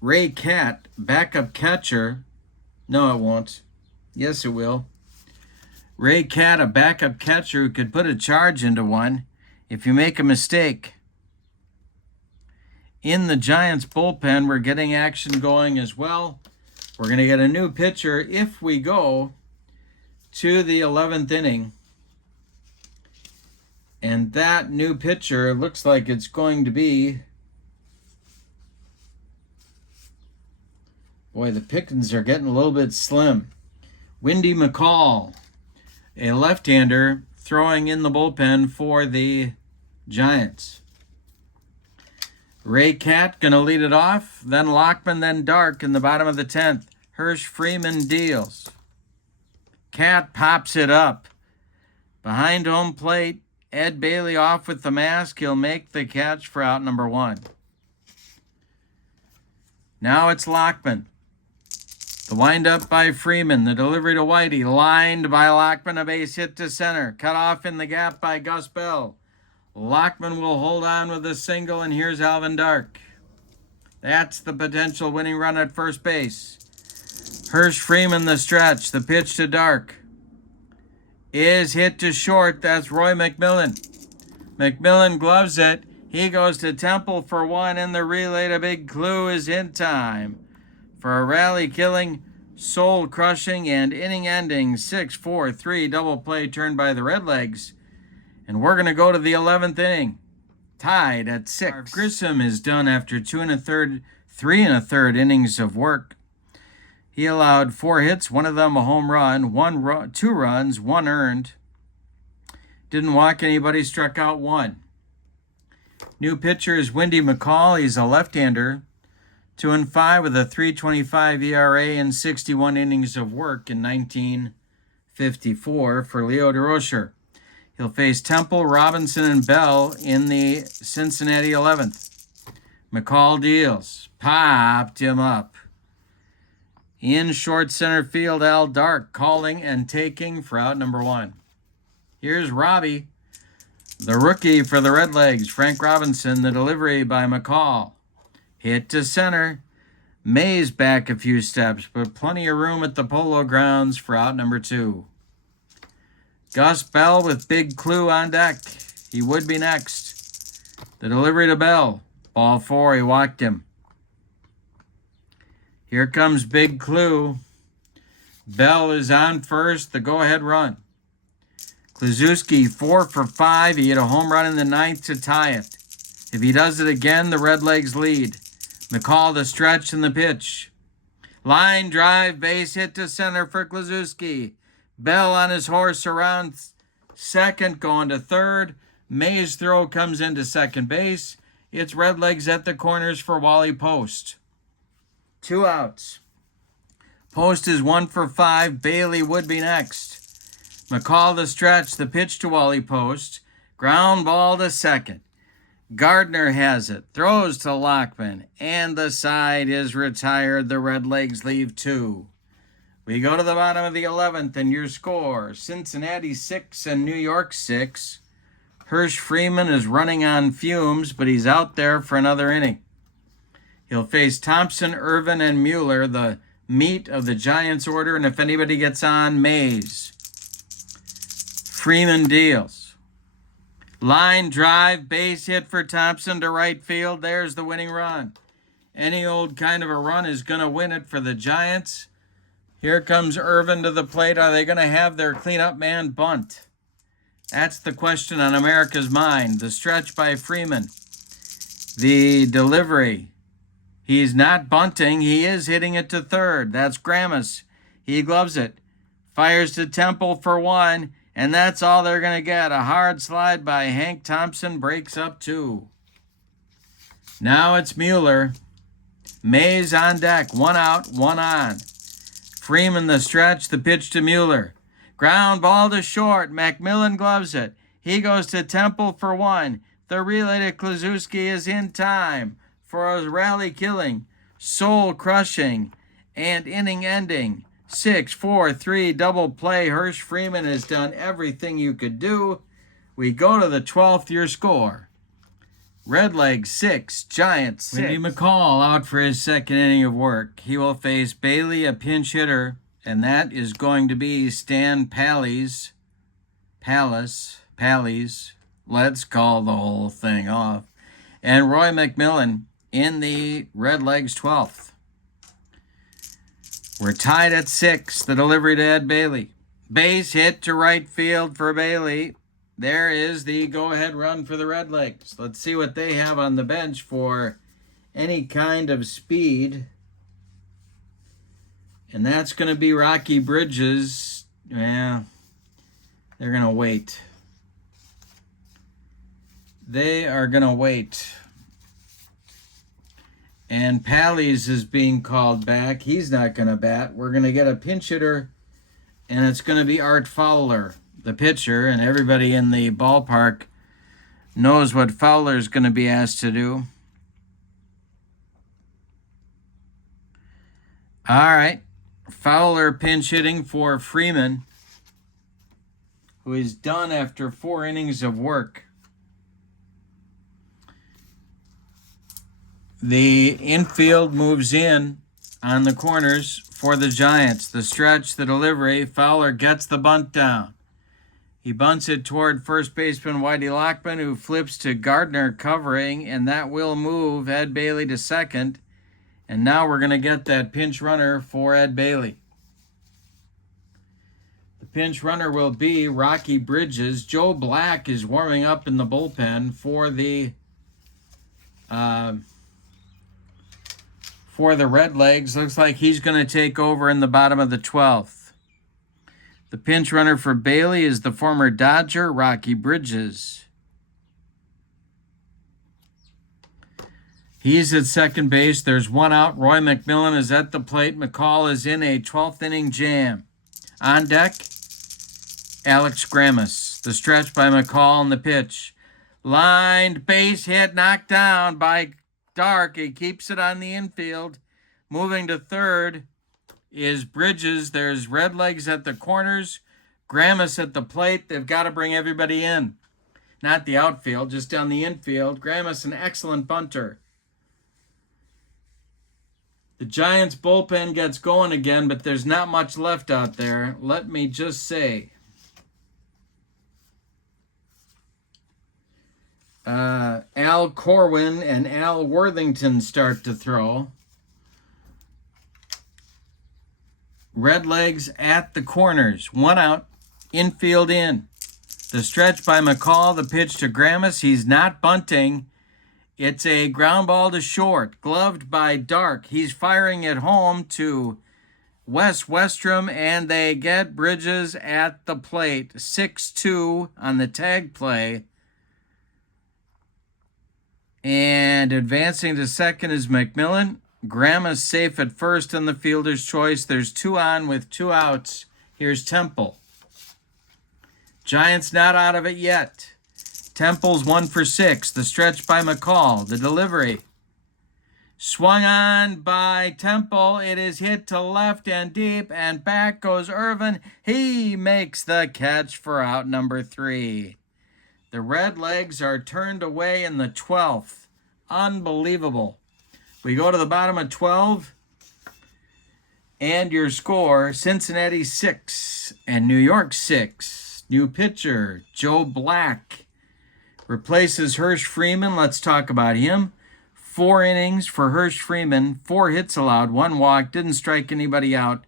Ray Catt, backup catcher. No, it won't. Yes, it will. Ray Catt, a backup catcher who could put a charge into one if you make a mistake. In the Giants bullpen, we're getting action going as well. We're going to get a new pitcher if we go to the 11th inning. And that new pitcher looks like it's going to be... Boy, the pickings are getting a little bit slim. Windy McCall, a left-hander, throwing in the bullpen for the Giants. Ray Catt going to lead it off. Then Lockman, then Dark in the bottom of the 10th. Hirsch Freeman deals. Catt pops it up. Behind home plate, Ed Bailey off with the mask. He'll make the catch for out number 1. Now it's Lockman. The windup by Freeman. The delivery to Whitey. Lined by Lockman. A base hit to center. Cut off in the gap by Gus Bell. Lockman will hold on with a single, and here's Alvin Dark. That's the potential winning run at first base. Hirsch Freeman the stretch. The pitch to Dark is hit to short. That's Roy McMillan. McMillan gloves it. He goes to Temple for 1, and the relay to Big Clue is in time for a rally-killing, soul-crushing, and inning-ending 6-4-3 double play turned by the Redlegs. And we're going to go to the 11th inning, tied at 6. Grissom is done after 3 1/3 innings of work. He allowed 4 hits, one of them a home run, 2 runs, 1 earned. Didn't walk anybody, struck out 1. New pitcher is Windy McCall. He's a left-hander. 2-5 with a 3.25 ERA and 61 innings of work in 1954 for Leo DeRocher. He'll face Temple, Robinson, and Bell in the Cincinnati 11th. McCall deals. Popped him up. In short center field, Al Dark calling and taking for out number 1. Here's Robbie, the rookie for the Redlegs. Frank Robinson, the delivery by McCall. Hit to center. Mays back a few steps, but plenty of room at the Polo Grounds for out number 2. Gus Bell with Big Clue on deck. He would be next. The delivery to Bell. Ball 4, he walked him. Here comes Big Clue. Bell is on first, the go-ahead run. Kluszewski 4 for 5. He hit a home run in the 9th to tie it. If he does it again, the Redlegs lead. McCall the stretch and the pitch. Line drive, base hit to center for Kluszewski. Bell on his horse around second, going to third. Mays' throw comes into second base. It's Redlegs at the corners for Wally Post. 2 outs. Post is 1 for 5. Bailey would be next. McCall to stretch. The pitch to Wally Post. Ground ball to second. Gardner has it. Throws to Lockman. And the side is retired. The Redlegs leave 2. We go to the bottom of the 11th, and your score, Cincinnati 6 and New York 6. Hirsch Freeman is running on fumes, but he's out there for another inning. He'll face Thompson, Irvin, and Mueller, the meat of the Giants order, and if anybody gets on, Mays. Freeman deals. Line drive, base hit for Thompson to right field. There's the winning run. Any old kind of a run is going to win it for the Giants. Here comes Irvin to the plate. Are they going to have their cleanup man bunt? That's the question on America's mind. The stretch by Freeman. The delivery. He's not bunting. He is hitting it to third. That's Gramus. He gloves it. Fires to Temple for 1. And that's all they're going to get. A hard slide by Hank Thompson breaks up 2. Now it's Mueller. Mays on deck. 1 out, 1 on. Freeman the stretch, the pitch to Mueller. Ground ball to short. Macmillan gloves it. He goes to Temple for 1. The relay to Kluszewski is in time for a rally killing, soul crushing, and inning ending. 6-4-3 double play. Hirsch Freeman has done everything you could do. We go to the 12th, your score. Redlegs 6, Giants 6. Wendy McCall out for his second inning of work. He will face Bailey, a pinch hitter, and that is going to be Stan Pallies. Let's call the whole thing off. And Roy McMillan in the Redlegs 12th. We're tied at 6. The delivery to Ed Bailey. Base hit to right field for Bailey. There is the go-ahead run for the Redlegs. Let's see what they have on the bench for any kind of speed. And that's going to be Rocky Bridges. Yeah, they're going to wait. They are going to wait. And Pallies is being called back. He's not going to bat. We're going to get a pinch hitter, and it's going to be Art Fowler, the pitcher, and everybody in the ballpark knows what Fowler's going to be asked to do. All right. Fowler pinch hitting for Freeman, who is done after 4 innings of work. The infield moves in on the corners for the Giants. The stretch, the delivery. Fowler gets the bunt down. He bunts it toward first baseman Whitey Lockman, who flips to Gardner covering, and that will move Ed Bailey to second. And now we're going to get that pinch runner for Ed Bailey. The pinch runner will be Rocky Bridges. Joe Black is warming up in the bullpen for the Redlegs. Looks like he's going to take over in the bottom of the 12th. The pinch runner for Bailey is the former Dodger, Rocky Bridges. He's at second base. There's 1 out. Roy McMillan is at the plate. McCall is in a 12th inning jam. On deck, Alex Gramus. The stretch by McCall and the pitch. Lined, base hit, knocked down by Dark. He keeps it on the infield. Moving to third is Bridges. There's Redlegs at the corners. Gramus at the plate. They've got to bring everybody in. Not the outfield, just down the infield. Gramus, an excellent bunter. The Giants bullpen gets going again, but there's not much left out there. Let me just say. Al Corwin and Al Worthington start to throw. Redlegs at the corners. 1 out. Infield in. The stretch by McCall. The pitch to Gramus. He's not bunting. It's a ground ball to short. Gloved by Dark. He's firing it home to Wes Westrom, and they get Bridges at the plate. 6-2 on the tag play. And advancing to second is McMillan. Grandma's safe at first in the fielder's choice. There's 2 on with 2 outs. Here's Temple. Giants not out of it yet. Temple's 1 for 6. The stretch by McCall. The delivery. Swung on by Temple. It is hit to left and deep, and back goes Irvin. He makes the catch for out number 3. The Redlegs are turned away in the 12th. Unbelievable. We go to the bottom of 12, and your score, Cincinnati 6 and New York 6. New pitcher, Joe Black, replaces Hirsch Freeman. Let's talk about him. 4 innings for Hirsch Freeman, 4 hits allowed, 1 walk, didn't strike anybody out,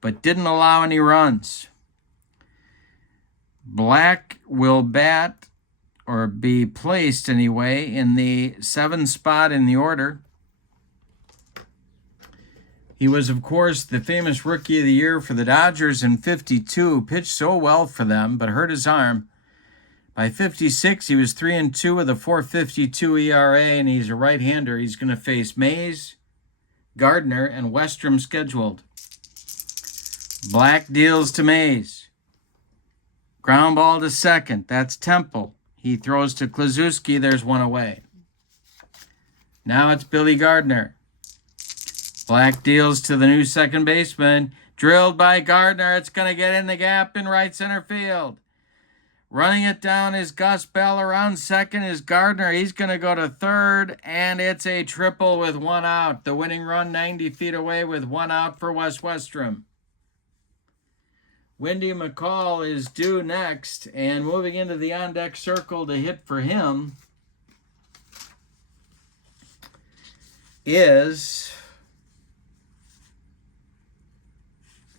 but didn't allow any runs. Black will bat, or be placed anyway, in the 7th spot in the order. He was, of course, the famous Rookie of the Year for the Dodgers in '52, pitched so well for them, but hurt his arm. By '56, he was 3-2 with a 4.52 ERA, and he's a right-hander. He's going to face Mays, Gardner, and Westrom scheduled. Black deals to Mays. Ground ball to second. That's Temple. He throws to Klazuski. There's 1 away. Now it's Billy Gardner. Black deals to the new second baseman. Drilled by Gardner. It's going to get in the gap in right center field. Running it down is Gus Bell. Around second is Gardner. He's going to go to third, and it's a triple with 1 out. The winning run 90 feet away with 1 out for Wes Westrom. Wendy McCall is due next, and moving into the on-deck circle to hit for him is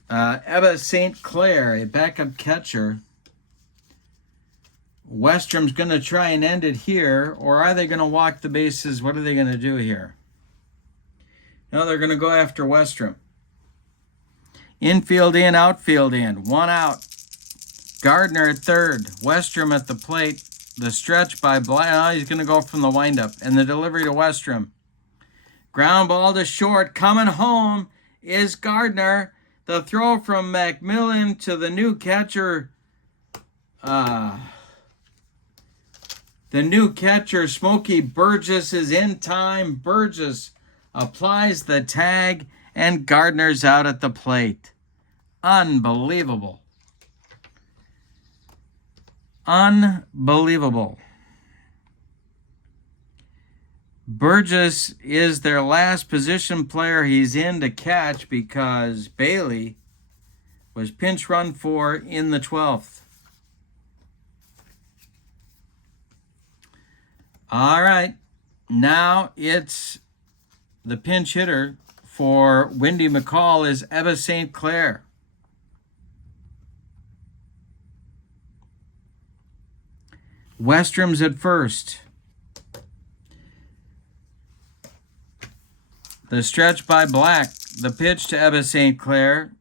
Ebba St. Clair, a backup catcher. Westrom's going to try and end it here, or are they going to walk the bases? What are they going to do here? No, they're going to go after Westrom. Infield in, outfield in. 1 out. Gardner at third. Westrom at the plate. The stretch by Black. Oh, he's going to go from the windup. And the delivery to Westrom. Ground ball to short. Coming home is Gardner. The throw from McMillan to the new catcher. The new catcher, Smokey Burgess, is in time. Burgess applies the tag, and Gardner's out at the plate. Unbelievable. Unbelievable. Burgess is their last position player he's in to catch because Bailey was pinch run for in the 12th. All right, now it's the pinch hitter for Wendy McCall is Ebba St. Clair. Westrom's at first. The stretch by Black. The pitch to Ebba St. Clair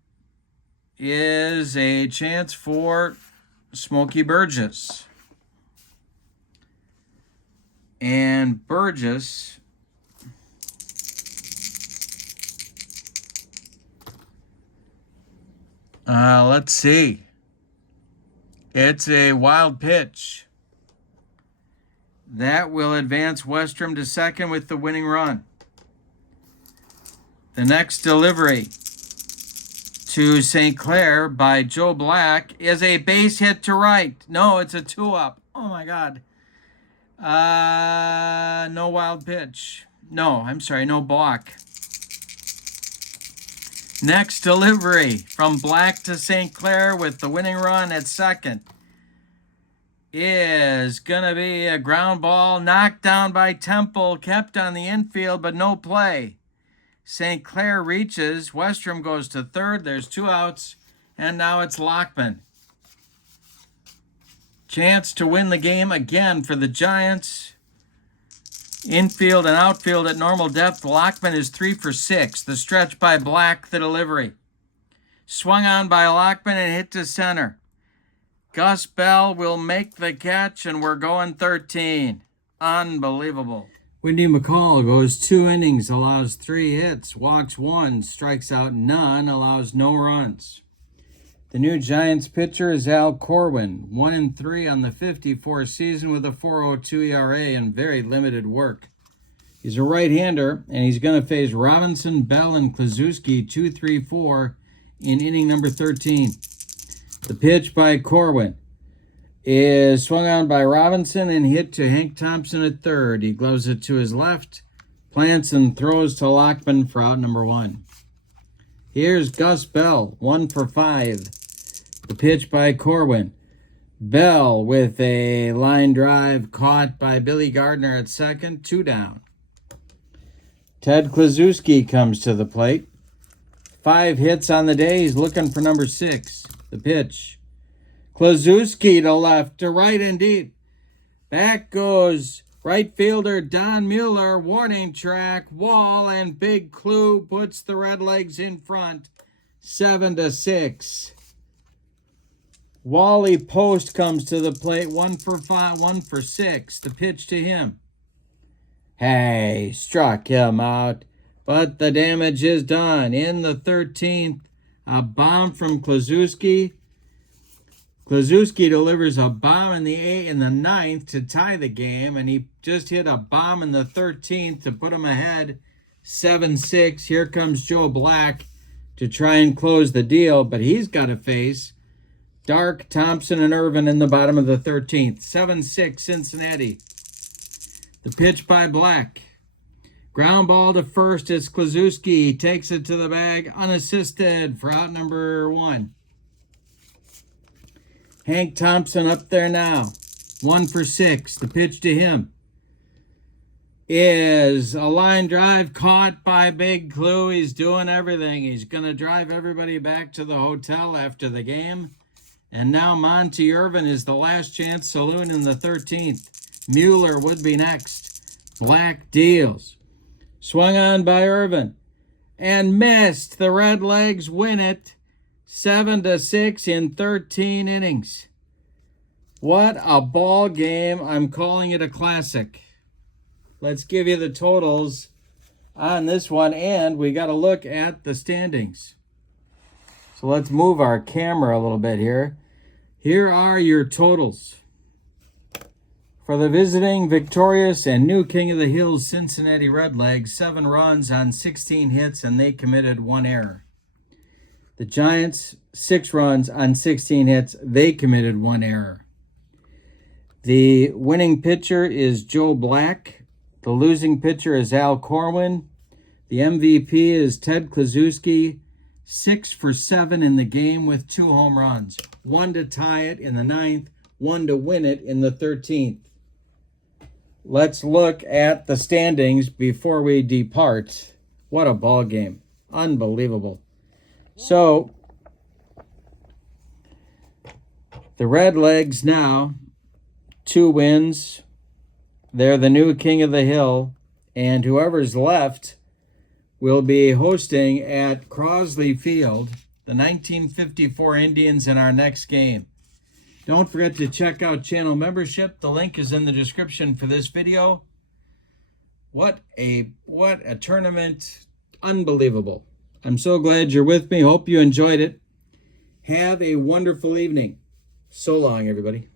is a chance for Smokey Burgess. And Burgess let's see. It's a wild pitch. That will advance Westrom to second with the winning run. The next delivery to St. Clair by Joe Black is a base hit to right. No, it's a 2-up. Oh, my God. No wild pitch. No, I'm sorry, no balk. Next delivery from Black to St. Clair with the winning run at second is going to be a ground ball knocked down by Temple, kept on the infield, but no play. St. Clair reaches. Westrom goes to third. There's 2 outs, and now it's Lockman. Chance to win the game again for the Giants. Infield and outfield at normal depth. Lockman is 3 for 6. The stretch by Black, the delivery. Swung on by Lockman and hit to center. Gus Bell will make the catch, and we're going 13. Unbelievable. Wendy McCall goes 2 innings, allows 3 hits, walks 1, strikes out none, allows no runs. The new Giants pitcher is Al Corwin, 1-3 on the 54 season with a 4.02 ERA and very limited work. He's a right-hander, and he's going to face Robinson, Bell, and Kluszewski 2, 3, 4 in inning number 13. The pitch by Corwin is swung on by Robinson and hit to Hank Thompson at third. He gloves it to his left, plants and throws to Lockman for out number 1. Here's Gus Bell, 1 for 5. The pitch by Corwin. Bell with a line drive caught by Billy Gardner at second, 2 down. Ted Kluszewski comes to the plate. 5 hits on the day. He's looking for number 6. The pitch. Kluszewski to left, to right and deep. Back goes right fielder Don Mueller. Warning track, wall, and Big Clue puts the Redlegs in front, 7-6. Wally Post comes to the plate, 1 for 5, 1 for 6. The pitch to him. Hey, struck him out, but the damage is done. In the 13th, a bomb from Kluszewski. Kluszewski delivers a bomb in the 9th to tie the game, and he just hit a bomb in the 13th to put him ahead, 7-6. Here comes Joe Black to try and close the deal, but he's got to face Dark, Thompson, and Irvin in the bottom of the 13th. 7-6 Cincinnati. The pitch by Black. Ground ball to first as Kluszewski takes it to the bag unassisted for out number 1. Hank Thompson up there now. 1 for 6. The pitch to him is a line drive caught by Big Clue. He's doing everything. He's going to drive everybody back to the hotel after the game. And now Monty Irvin is the last chance saloon in the 13th. Mueller would be next. Black deals. Swung on by Irvin. And missed. The Redlegs win it 7-6 in 13 innings. What a ball game. I'm calling it a classic. Let's give you the totals on this one. And we got to look at the standings. So let's move our camera a little bit here. Here are your totals. For the visiting, victorious, and new King of the Hills Cincinnati Redlegs, 7 runs on 16 hits, and they committed 1 error. The Giants, 6 runs on 16 hits, they committed 1 error. The winning pitcher is Joe Black. The losing pitcher is Al Corwin. The MVP is Ted Kluszewski. 6 for 7 in the game with 2 home runs. 1 to tie it in the 9th, 1 to win it in the 13th. Let's look at the standings before we depart. What a ball game. Unbelievable. So, the Redlegs now, 2 wins. They're the new King of the Hill. And whoever's left will be hosting at Crosley Field the 1954 Indians in our next game. Don't forget to check out channel membership. The link is in the description for this video. What a tournament. Unbelievable. I'm so glad you're with me. Hope you enjoyed it. Have a wonderful evening. So long, everybody.